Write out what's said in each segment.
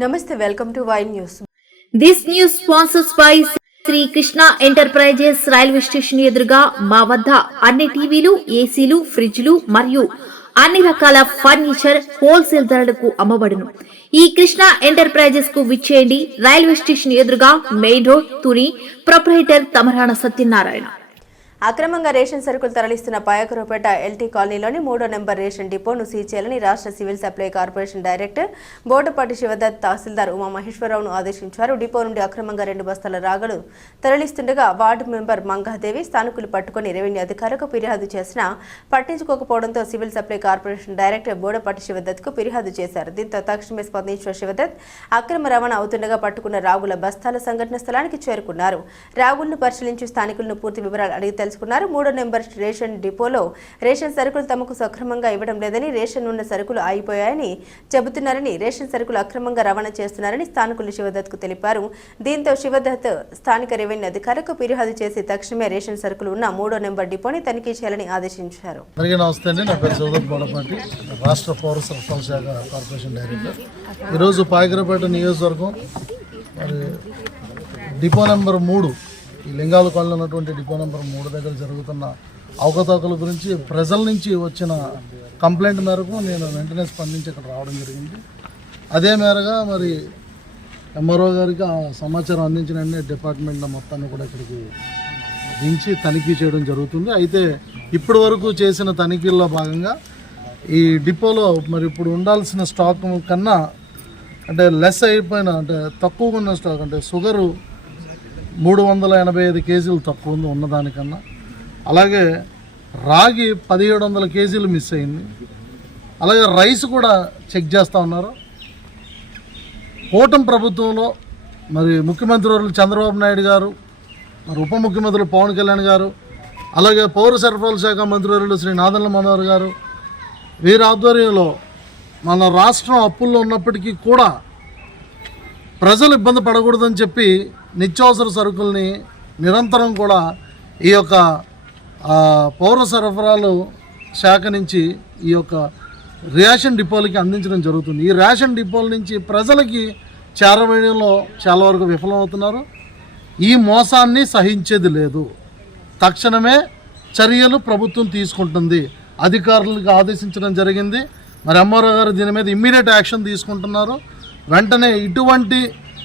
Namaste, welcome to Y News. This news sponsors by Shri Krishna Enterprises railway station ఎదురుగా మా వద్ద అన్ని టీవీలు, ఏసీలు, ఫ్రిడ్జ్లు మరియు అన్ని రకాల ఫర్నిచర్ హోల్సేల్ ధరలకు అమ్మబడును. ఈ కృష్ణ ఎంటర్ప్రైజెస్ కు విచ్చేయండి. రైల్వే స్టేషన్ ఎదురుగా main road, Tuni. Proprietor Tamarana Satyanarayana. అక్రమంగా రేషన్ సరుకులు తరలిస్తున్న పాయకరపేట ఎల్టీ కాలనీలోని 3వ నెంబర్ రేషన్ డిపోను సీజ్ చేయాలని రాష్ట్ర civil supply corporation director Botapati Sivadatt తహసీల్దార్ ఉమామహేశ్వరరావును ఆదేశించారు. డిపో నుండి అక్రమంగా 2 బస్తాల రాగలు తరలిస్తుండగా వార్డు మెంబర్ మంగాదేవి స్థానికులు పట్టుకుని రెవెన్యూ అధికారులకు ఫిర్యాదు చేసినా పట్టించుకోకపోవడంతో civil supply corporation director Botapati Sivadatt కు ఫిర్యాదు చేశారు. దీంతో తక్షణమే స్పందించిన శివదత్ అక్రమ రవాణా అవుతుండగా పట్టుకున్న రాగుల బస్తాల సంఘటన స్థలానికి చేరుకున్నారు. రాగులను పరిశీలించి స్థానికులను పూర్తి వివరాలు అడిగి తెలుసుకున్నారు. 3వ నెంబర్ రేషన్ డిపోలో రేషన్ సరుకులు తమకు సక్రమంగా ఇవ్వడం లేదని, రేషన్ ఉన్న సరుకులు ఆగిపోయాయని చెబుతున్నారని, రేషన్ సరుకులు అక్రమంగా రవాణా చేస్తున్నారని స్థానికులు శివదత్ కు తెలిపారు. దీంతో శివదత్ స్థానిక రెవెన్యూ అధికారులకు ఫిర్యాదు చేసి తక్షణమే రేషన్ సరుకులు ఉన్న 3వ నెంబర్ డిపోని తనిఖీ చేయాలని ఆదేశించారు. రాష్ట్ర పౌర సరఫరాల శాఖ కార్పొరేషన్ డైరెక్టర్. ఈరోజు పాయకరపేట నియోజకవర్గం డిపో నెంబర్ 3 ఈ లింగాల కాలనీలో ఉన్నటువంటి డిపో నెంబర్ 3 దగ్గర జరుగుతున్న అవకతవకల గురించి ప్రజల నుంచి వచ్చిన కంప్లైంట్ మేరకు నేను వెంటనే స్పందించి ఇక్కడ రావడం జరిగింది. అదే మేరగా మరి ఎంఆర్ఓ గారికి ఆ సమాచారం అందించిన వెంటనే డిపార్ట్మెంట్ మొత్తాన్ని కూడా ఇక్కడికి దించి తనిఖీ చేయడం జరుగుతుంది. అయితే ఇప్పటి వరకు చేసిన తనిఖీల్లో భాగంగా ఈ డిపోలో మరి ఇప్పుడు ఉండాల్సిన స్టాక్ కన్నా అంటే లెస్ అయిపోయిన అంటే తక్కువగా ఉన్న స్టాక్ అంటే షుగరు 385 కేజీలు తక్కువ ఉంది ఉన్నదానికన్నా. అలాగే రాగి 1700 కేజీలు మిస్ అయింది. అలాగే రైస్ కూడా చెక్ చేస్తూ ఉన్నారు. కూటమి ప్రభుత్వంలో మరి ముఖ్యమంత్రి వర్యులు చంద్రబాబు నాయుడు గారు, మరి ఉప ముఖ్యమంత్రులు పవన్ కళ్యాణ్ గారు, అలాగే పౌర సరఫరాల శాఖ మంత్రివర్యులు శ్రీ నాదెండ్ల మనోహర్ గారు, వీరి ఆధ్వర్యంలో మన రాష్ట్రం అప్పుల్లో ఉన్నప్పటికీ కూడా ప్రజలు ఇబ్బంది పడకూడదని చెప్పి నిత్యావసర సరుకుల్ని నిరంతరం కూడా ఈ యొక్క పౌర సరఫరాలు శాఖ నుంచి ఈ యొక్క రేషన్ డిపోలకి అందించడం జరుగుతుంది. ఈ రేషన్ డిపోల నుంచి ప్రజలకి చేరవేయడంలో చాలా వరకు విఫలమవుతున్నారు. ఈ మోసాన్ని సహించేది లేదు. తక్షణమే చర్యలు ప్రభుత్వం తీసుకుంటుంది. అధికారులకు ఆదేశించడం జరిగింది. మరి ఎంఆర్ఓ గారు దీని మీద ఇమ్మీడియట్ యాక్షన్ తీసుకుంటున్నారు. వెంటనే ఇటువంటి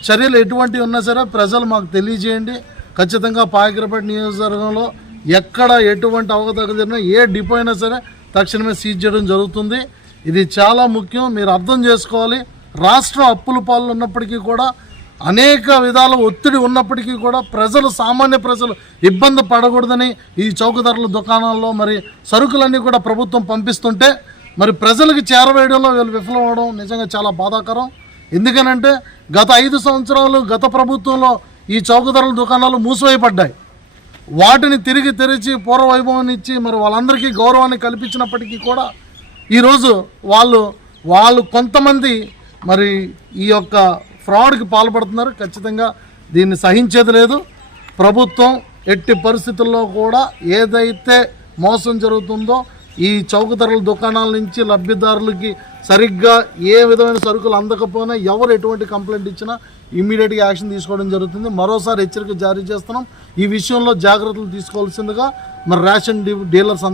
చర్యలు ఎటువంటి ఉన్నా సరే ప్రజలు మాకు తెలియజేయండి. ఖచ్చితంగా పాయకరపేట నియోజకవర్గంలో ఎక్కడ ఎటువంటి అవకతవకలు జరిగినా ఏ డిపో అయినా సరే తక్షణమే సీజ్ చేయడం జరుగుతుంది. ఇది చాలా ముఖ్యం, మీరు అర్థం చేసుకోవాలి. రాష్ట్రం అప్పుల పాలు ఉన్నప్పటికీ కూడా అనేక విధాల ఒత్తిడి ఉన్నప్పటికీ కూడా ప్రజలు, సామాన్య ప్రజలు ఇబ్బంది పడకూడదని ఈ చౌకధరల దుకాణాల్లో మరి సరుకులన్నీ కూడా ప్రభుత్వం పంపిస్తుంటే మరి ప్రజలకు చేరవేయడంలో వీళ్ళు విఫలం అవడం నిజంగా చాలా బాధాకరం. ఎందుకనంటే గత 5 సంవత్సరాలు గత ప్రభుత్వంలో ఈ చౌకధరల దుకాణాలు మూసివేయబడ్డాయి. వాటిని తిరిగి తెరిచి పూర్వ వైభవాన్ని ఇచ్చి మరి వాళ్ళందరికీ గౌరవాన్ని కల్పించినప్పటికీ కూడా ఈరోజు వాళ్ళు కొంతమంది మరి ఈ యొక్క ఫ్రాడ్కి పాల్పడుతున్నారు. ఖచ్చితంగా దీన్ని సహించేది లేదు. ప్రభుత్వం ఎట్టి పరిస్థితుల్లో కూడా ఏదైతే మోసం జరుగుతుందో ఈ చౌకధరల దుకాణాల నుంచి లబ్ధిదారులకి సరిగ్గా ఏ విధమైన సరుకులు అందకపోయినా ఎవరు ఎటువంటి కంప్లైంట్ ఇచ్చినా ఇమ్మీడియట్గా యాక్షన్ తీసుకోవడం జరుగుతుంది. మరోసారి హెచ్చరిక జారీ చేస్తున్నాం. ఈ విషయంలో జాగ్రత్తలు తీసుకోవాల్సిందిగా మరి రేషన్ డీలర్స్